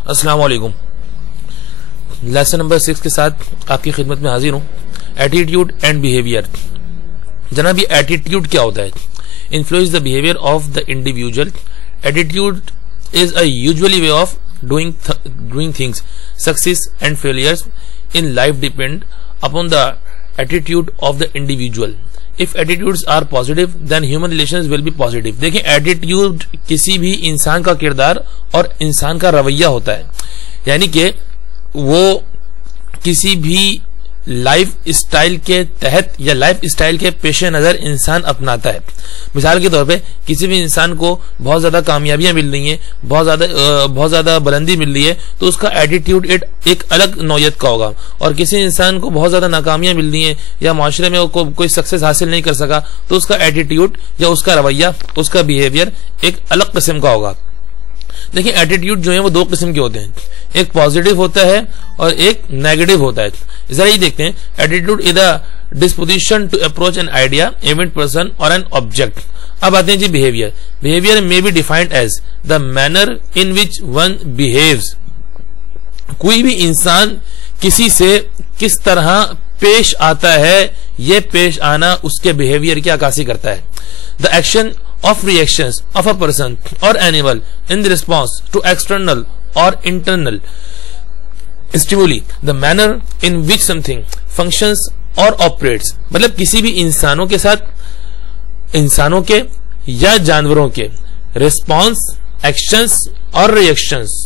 अस्सलाम वालेकुम। Lesson number 6 के साथ आपकी खिदमत में हाजिर हूं। Attitude and behaviour. जनाब, ये एटीट्यूड क्या होता है? Influence the behaviour of the individual. Attitude is a usually way of doing things. Success and failures in life depend upon the attitude of the individual. If attitudes are positive, then human relations will be positive. देखिए, attitude किसी भी इंसान का किरदार और इंसान का रवैया होता है, यानी कि वो किसी भी लाइफ स्टाइल के तहत या लाइफ स्टाइल के पेश नजर इंसान अपनाता है। मिसाल के तौर पे किसी भी इंसान को बहुत ज्यादा कामयाबियां मिल रही हैं, बहुत ज्यादा बुलंदी मिल रही है, तो उसका एटीट्यूड एक अलग नौयत का होगा। और किसी इंसान को बहुत ज्यादा नाकामियां मिल रही हैं या माशरे में कोई सक्सेस हासिल नहीं कर सका, तो उसका एटीट्यूड या उसका रवैया, उसका बिहेवियर एक अलग किस्म का होगा। देखिए, एटीट्यूड जो है वो दो किस्म के होते हैं, एक पॉजिटिव होता है और एक नेगेटिव होता है। जरा ये देखते हैं। Attitude is the disposition to approach an idea, event, person और एन ऑब्जेक्ट। अब आते हैं जी behaviour. Behaviour may be defined as the manner in which one behaves. कोई भी इंसान किसी से किस तरह पेश आता है, ये पेश आना उसके बिहेवियर की अक्कासी करता है। The action of reactions of a person or animal in the response to external or internal stimuli, the manner in which something functions or operates। मतलब किसी भी इंसानों के साथ, इंसानों के या जानवरों के रिस्पॉन्स, एक्शंस और रिएक्शंस,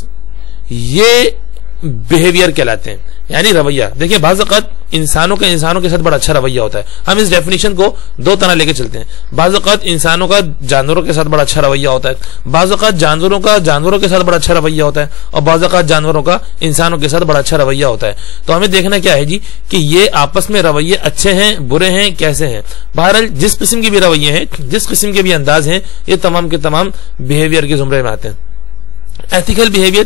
ये बिहेवियर कहलाते हैं, यानी रवैया। देखिए, बाज़ औक़ात इंसानों के साथ बड़ा अच्छा रवैया होता है। हम इस डेफिनेशन को दो तरह लेके चलते हैं। बाज़ औक़ात इंसानों का जानवरों के साथ बड़ा अच्छा रवैया होता है, बाज़ औक़ात जानवरों का जानवरों के साथ बड़ा अच्छा रवैया होता है, और बाज़ औक़ात जानवरों का इंसानों के साथ बड़ा अच्छा रवैया होता है। तो हमें देखना क्या है जी कि ये आपस में रवैये अच्छे हैं, बुरे हैं, कैसे हैं। बहरहाल जिस किस्म के भी रवैये हैं, जिस किस्म के भी अंदाज हैं, ये तमाम के तमाम बिहेवियर के जुमरे में आते हैं। Ethical behavior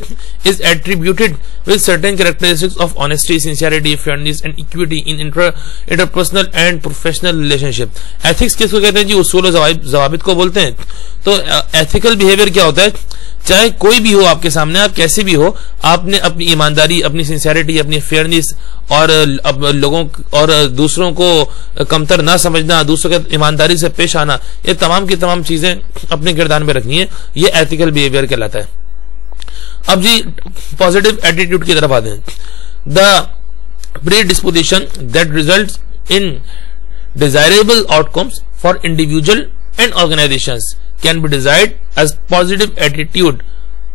is attributed with certain characteristics of honesty, sincerity, fairness and equity in interpersonal and professional relationship। Ethics किसको कहते हैं जी? उसूल और ज़वाबित को बोलते हैं। तो ethical behavior क्या होता है? चाहे कोई भी हो आपके सामने, आप कैसे भी हो, आपने अपनी ईमानदारी, अपनी सिंसियरिटी, अपनी फेयरनेस और लोगों और दूसरों को कमतर ना समझना, दूसरों के ईमानदारी से पेश आना, ये तमाम की तमाम चीजें अपने किरदार में रखनी है। ये एथिकल बिहेवियर कहलाता है। अब जी पॉजिटिव एटीट्यूड की तरफ आते हैं। The predisposition that results in desirable outcomes for individual and organisations can be desired as positive attitude.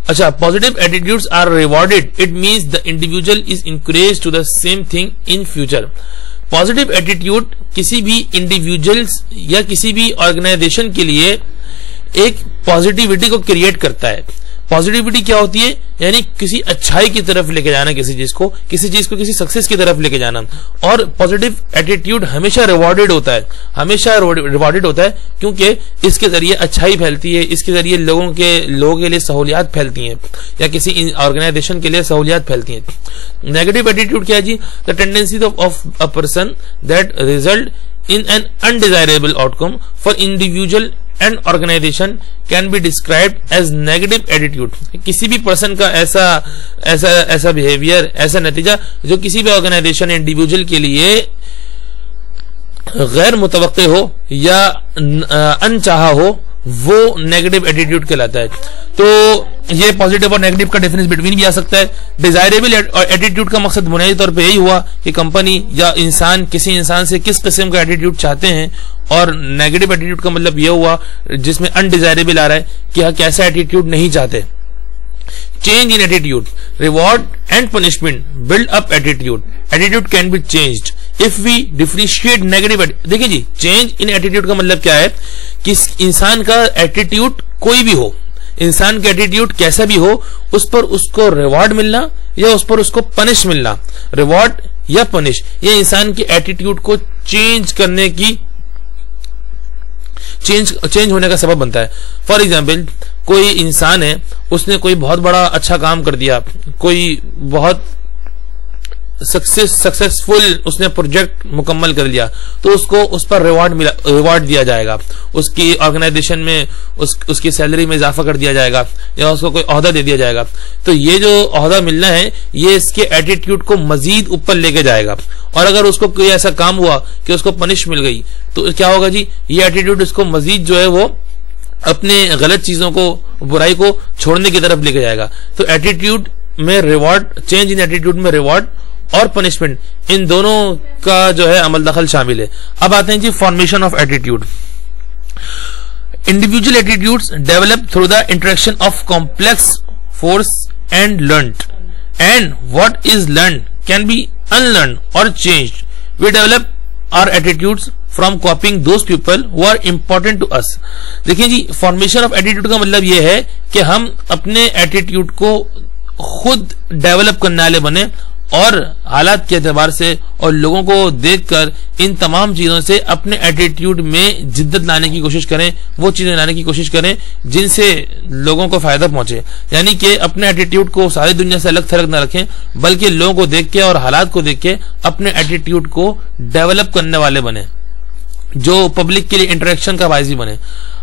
अच्छा, positive attitudes are rewarded. It means the individual is encouraged to the same thing in future. Positive attitude किसी भी individuals या किसी भी organisation के लिए एक positivity को क्रिएट करता है। पॉजिटिविटी क्या होती है? यानी किसी अच्छाई की तरफ लेके जाना, किसी चीज को किसी सक्सेस की तरफ लेके जाना। और पॉजिटिव एटीट्यूड हमेशा रिवॉर्डेड होता है, हमेशा रिवॉर्डेड होता है, क्योंकि इसके जरिए अच्छाई फैलती है, इसके जरिए लोगों के लिए सहूलियात फैलती हैं, या किसी ऑर्गेनाइजेशन के लिए सहूलियात फैलती हैं। नेगेटिव एटीट्यूड क्या है जी? The tendency of a person that result in an undesirable outcome for individual and organisation can be described as negative attitude. किसी भी पर्सन का ऐसा बिहेवियर, ऐसा नतीजा जो किसी भी ऑर्गेनाइजेशन, इंडिविजुअल के लिए गैर मुतवक्के हो या अनचाहा हो, वो नेगेटिव एटीट्यूड कहलाता है। तो ये पॉजिटिव और नेगेटिव का डिफरेंस बिटवीन भी आ सकता है। डिजायरेबल एटीट्यूड का मकसद बुनियादी तौर पे यही हुआ कि कंपनी या इंसान किसी इंसान से किस किस्म का एटीट्यूड चाहते हैं, और नेगेटिव एटीट्यूड का मतलब यह हुआ जिसमें अनडिजायरेबल आ रहा है कि कैसा एटीट्यूड नहीं चाहते। Change in attitude, reward and punishment build up attitude. Attitude can be changed if we differentiate negative. देखिए जी, चेंज इन एटीट्यूड का मतलब क्या है कि इंसान का एटीट्यूड कोई भी हो, इंसान का एटीट्यूड कैसा भी हो, उस पर उसको रिवॉर्ड मिलना या उस पर उसको पनिश मिलना। रिवॉर्ड या पनिश, ये इंसान के एटीट्यूड को चेंज करने की चेंज होने का सबब बनता है। फॉर एग्जाम्पल, कोई इंसान है, उसने कोई बहुत बड़ा अच्छा काम कर दिया, कोई बहुत सक्सेसफुल उसने प्रोजेक्ट मुकम्मल कर लिया तो उसको उस पर रिवॉर्ड दिया जाएगा, उसकी ऑर्गेनाइजेशन में उसकी सैलरी में इजाफा कर दिया जाएगा या उसको कोई ओहदा दे दिया जाएगा। तो ये जो ओहदा मिलना है ये इसके एटीट्यूड को मजीद ऊपर लेके जाएगा। और अगर उसको कोई ऐसा काम हुआ कि उसको पनिश मिल गई तो क्या होगा जी, ये एटीट्यूड उसको मजीद जो है वो अपने गलत चीजों को, बुराई को छोड़ने की तरफ लेके जाएगा। तो एटीट्यूड में रिवॉर्ड, चेंज इन एटीट्यूड में रिवॉर्ड और पनिशमेंट, इन दोनों का जो है अमल दखल शामिल है। अब आते हैं जी formation of attitude. Individual attitudes develop through the interaction of complex force and learned, and what is learned can be unlearned और changed. We develop our attitudes from copying those people who are important to us. देखिए जी, formation of attitude का मतलब यह है कि हम अपने एटीट्यूड को खुद डेवलप करने वाले बने और हालात के एतबार से और लोगों को देखकर इन तमाम चीजों से अपने एटीट्यूड में जिद्दत लाने की कोशिश करें, वो चीजें लाने की कोशिश करें जिनसे लोगों को फायदा पहुंचे। यानी कि अपने एटीट्यूड को सारी दुनिया से अलग थलग न रखें, बल्कि लोगों को देख के और हालात को देख के अपने एटीट्यूड को डेवलप करने वाले बने, जो पब्लिक के लिए इंटरेक्शन का बायसी बने।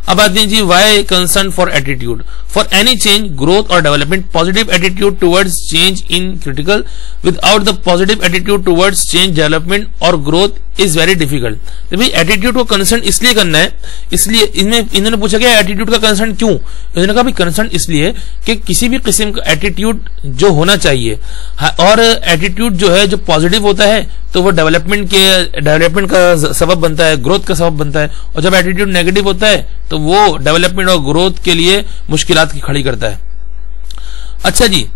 अब आते हैं जी why concern for attitude. For any change, growth और development, positive attitude towards change in critical. Without the positive attitude towards change, development और ग्रोथ इज वेरी डिफिकल्ट। तो भाई एटीट्यूड को कंसर्न इसलिए करना है, इसलिए इन्होंने पूछा गया एटीट्यूड का कंसर्न क्यों। इन्होंने कहा भाई कंसर्न इसलिए कि किसी भी किस्म का एटीट्यूड जो होना चाहिए, और एटीट्यूड जो है जो पॉजिटिव होता है तो वो डेवलपमेंट का सबब बनता है, ग्रोथ का सबब बनता है। और जब एटीट्यूड नेगेटिव होता है तो वो डेवलपमेंट और ग्रोथ के लिए मुश्किलात की खड़ी करता है। अच्छा जी,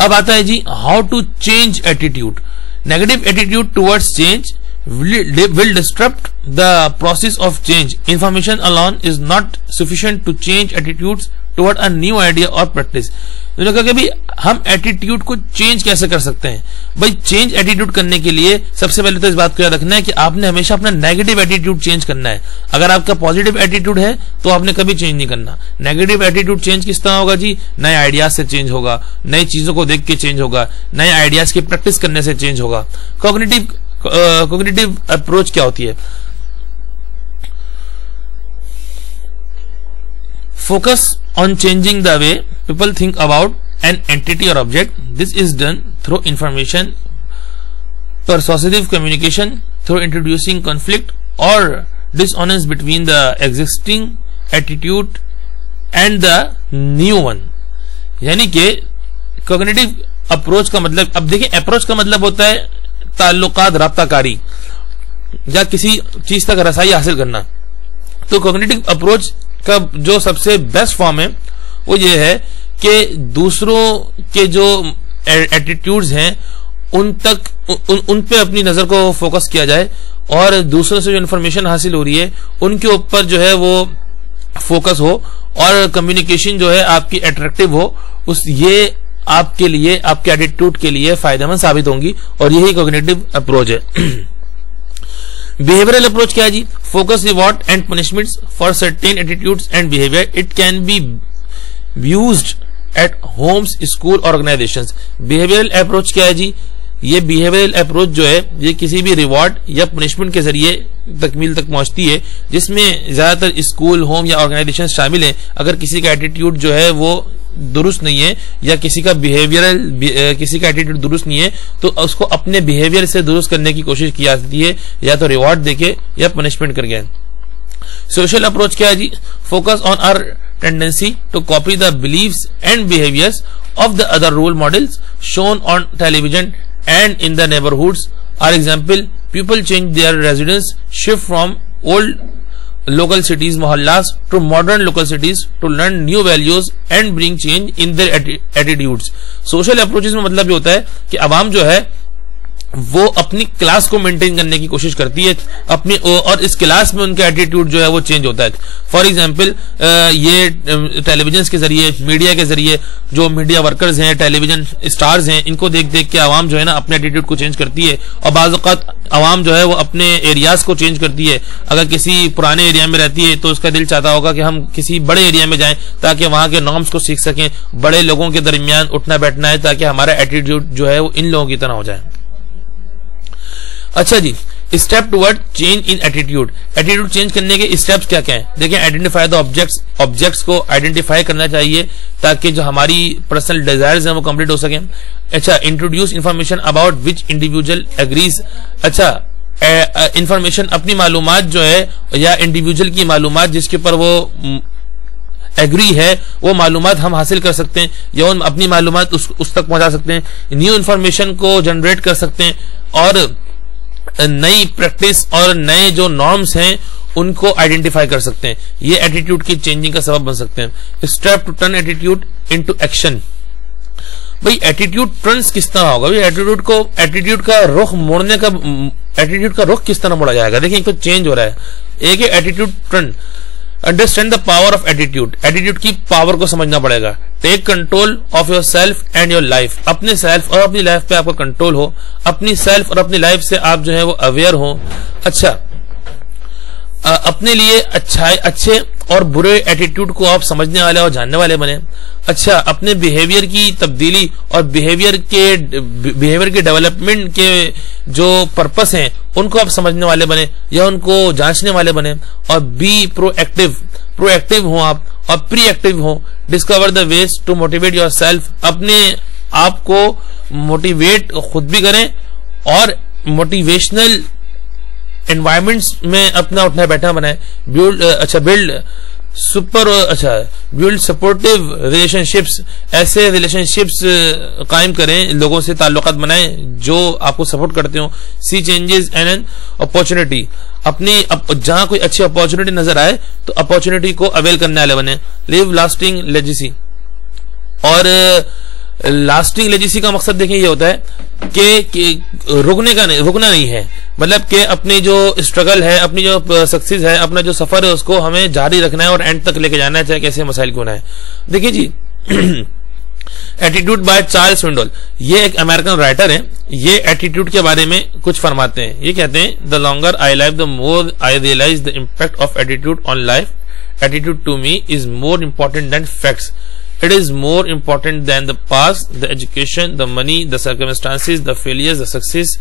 अब आता है जी how to change attitude. Negative attitude towards change will disrupt the process of change. Information alone is not sufficient to change attitudes toward a new idea or practice. उन्होंने कहा कि भाई हम एटीट्यूड को चेंज कैसे कर सकते हैं। भाई चेंज एटीट्यूड करने के लिए सबसे पहले तो इस बात को याद रखना है कि आपने हमेशा अपना नेगेटिव एटीट्यूड चेंज करना है। अगर आपका पॉजिटिव एटीट्यूड है तो आपने कभी चेंज नहीं करना। नेगेटिव एटीट्यूड चेंज किस तरह होगा जी, नए आइडियाज से चेंज होगा, नई चीजों को देख के चेंज होगा, नए आइडियाज की प्रैक्टिस करने से चेंज होगा। कॉग्निटिव अप्रोच क्या होती है? Focus on changing the way people think about an entity or object. This is done through information, persuasive communication, through introducing conflict or dissonance between the existing attitude and the new one. यानी कि cognitive approach का मतलब, अब देखिए approach का मतलब होता है ताल्लुकात, राब्ताकारी या किसी चीज तक रसाई हासिल करना। तो कॉग्निटिव अप्रोच का जो सबसे बेस्ट फॉर्म है वो ये है कि दूसरों के जो एटीट्यूड्स हैं उन पे अपनी नजर को फोकस किया जाए और दूसरों से जो इन्फॉर्मेशन हासिल हो रही है उनके ऊपर जो है वो फोकस हो और कम्युनिकेशन जो है आपकी अट्रैक्टिव हो। ये आपके लिए, आपके एटीट्यूड के लिए फायदेमंद साबित होंगी और यही कॉग्निटिव अप्रोच है। बिहेवियरल अप्रोच क्या है जी? Focus reward and punishments for certain attitudes and behaviour. It can be used at homes, school, organisations. Behavioural approach क्या है जी? ये बिहेवियरल अप्रोच जो है ये किसी भी रिवॉर्ड या पनिशमेंट के जरिए तकमील तक पहुंचती है, जिसमें ज्यादातर स्कूल, होम या ऑर्गेनाइजेशन शामिल है। अगर किसी का एटीट्यूड जो है वो दुरुस्त नहीं है या किसी का एटीट्यूड दुरुस्त नहीं है तो उसको अपने बिहेवियर से दुरुस्त करने की कोशिश की जाती है, या तो रिवॉर्ड देके या पनिशमेंट करके। सोशल अप्रोच क्या है जी? Focus on our tendency to copy the beliefs and behaviours of the other role models shown on television and in the neighborhoods. Our example, people change their residence, shift from old local cities, mohallas, to modern local cities to learn new values and bring change in their attitudes. Social approaches में मतलब ये होता है कि अवाम जो है वो अपनी क्लास को मेंटेन करने की कोशिश करती है अपनी, और इस क्लास में उनका एटीट्यूड जो है वो चेंज होता है। फॉर एग्जांपल ये टेलीविजन के जरिए, मीडिया के जरिए जो मीडिया वर्कर्स हैं, टेलीविजन स्टार्स हैं, इनको देख देख के आवाम जो है ना अपने एटीट्यूड को चेंज करती है, और बाज़ औक़ात आवाम जो है वो अपने एरियाज को चेंज करती है। अगर किसी पुराने एरिया में रहती है तो उसका दिल चाहता होगा कि हम किसी बड़े एरिया में जाएं ताकि वहां के नॉर्म्स को सीख सकें, बड़े लोगों के दरमियान उठना बैठना है ताकि हमारा एटीट्यूड जो है वो इन लोगों की तरह हो जाए। अच्छा जी, step toward change in attitude. Attitude change करने के स्टेप्स क्या क्या हैं? देखिए, आइडेंटिफाई द ऑब्जेक्ट्स को आइडेंटिफाई करना चाहिए ताकि जो हमारी पर्सनल डिजायर्स हैं वो कंप्लीट हो सके। अच्छा, introduce information about which individual agrees. अच्छा, इंफॉर्मेशन अपनी मालूमात जो है या इंडिविजुअल की मालूमात जिसके ऊपर वो एग्री है, वो मालूमात हम हासिल कर सकते हैं या उन अपनी मालूमात उस तक पहुंचा सकते हैं, न्यू इंफॉर्मेशन को जनरेट कर सकते हैं और नई प्रैक्टिस और नए जो नॉर्म्स हैं उनको आइडेंटिफाई कर सकते हैं। ये एटीट्यूड की चेंजिंग का सबब बन सकते हैं। Step to turn attitude into action. भाई एटीट्यूड टर्न्स किस तरह होगा? भाई एटीट्यूड का रुख मोड़ने का, एटीट्यूड का रुख किस तरह मोड़ा जाएगा? देखिए, एक तो चेंज हो रहा है, एक है attitude turn. Understand the power of attitude. Attitude की पावर को समझना पड़ेगा। Take control of your self and your life. अपने सेल्फ और अपनी लाइफ पे आपका कंट्रोल हो, अपनी सेल्फ और अपनी लाइफ से आप जो है वो अवेयर हो। अच्छा, अपने लिए अच्छे और बुरे एटीट्यूड को आप समझने वाले और जानने वाले बने। अच्छा, अपने बिहेवियर की तब्दीली और बिहेवियर के डेवलपमेंट के जो पर्पस हैं उनको आप समझने वाले बने या उनको जांचने वाले बने। और बी प्रोएक्टिव हो आप और प्री एक्टिव हो। Discover the ways to motivate your self. अपने आप को मोटिवेट खुद भी करें और मोटिवेशनल एनवायरमेंट्स में अपना उठना बैठना बनाए। Build supportive relationships. ऐसे रिलेशनशिप्स कायम करें, लोगों से ताल्लुकात बनाएं जो आपको सपोर्ट करते हो। सी चेंजेस एंड एन अपॉर्चुनिटी। अपनी जहां कोई अच्छी अपॉर्चुनिटी नजर आए तो अपॉर्चुनिटी को अवेल करने वाले बने। Live lasting legacy. और लास्टिंग लेजेसी का मकसद देखिए ये होता है कि रुकना नहीं है, मतलब कि अपनी जो स्ट्रगल है, अपनी जो सक्सेस है, अपना जो सफर है उसको हमें जारी रखना है और एंड तक लेके जाना है, चाहे कैसे मसाइल क्यों ना है। देखिए जी, एटीट्यूड बाय चार्ल्स विंडोल। ये एक अमेरिकन राइटर है। ये एटीट्यूड के बारे में कुछ फरमाते हैं। ये कहते हैं, the longer I live the more I realise the impact of attitude on life. Attitude to me is more important than facts. It is more important than the past, the education, the money, the circumstances, the failures, the success,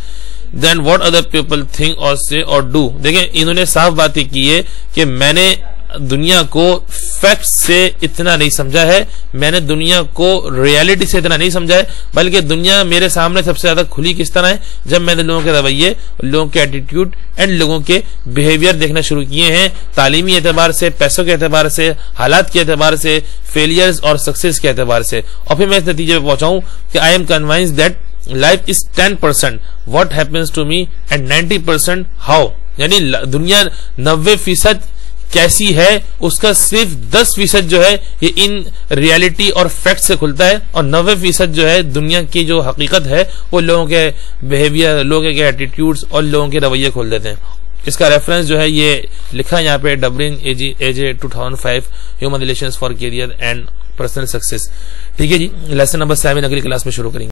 than what other people think or say or do. देखिए, इन्होंने साफ बात ही की है कि मैंने दुनिया को फैक्ट से इतना नहीं समझा है, मैंने दुनिया को रियलिटी से इतना नहीं समझा है, बल्कि दुनिया मेरे सामने सबसे ज्यादा खुली किस तरह है जब मैंने लोगों के रवैये, लोगों के एटीट्यूड एंड लोगों के बिहेवियर देखना शुरू किए हैं। तालीमी एतबार से, पैसों के एतबार से, हालात के एतबार से, फेलियर्स और सक्सेस के एतबार से। और फिर मैं इस नतीजे पे पहुंचाऊं कि I am convinced that life is 10% what happens to me and 90% how. यानी दुनिया 90% कैसी है उसका सिर्फ 10% जो है ये इन रियलिटी और फैक्ट से खुलता है, और 90% जो है दुनिया की जो हकीकत है वो लोगों के बिहेवियर, लोगों के एटीट्यूड्स और लोगों के रवैये खोल देते हैं। इसका रेफरेंस जो है ये लिखा है यहाँ पे, Dublin AJ 2005 human relations for career and personal success. ठीक है जी, लेसन नंबर 7 अगली क्लास में शुरू करेंगे।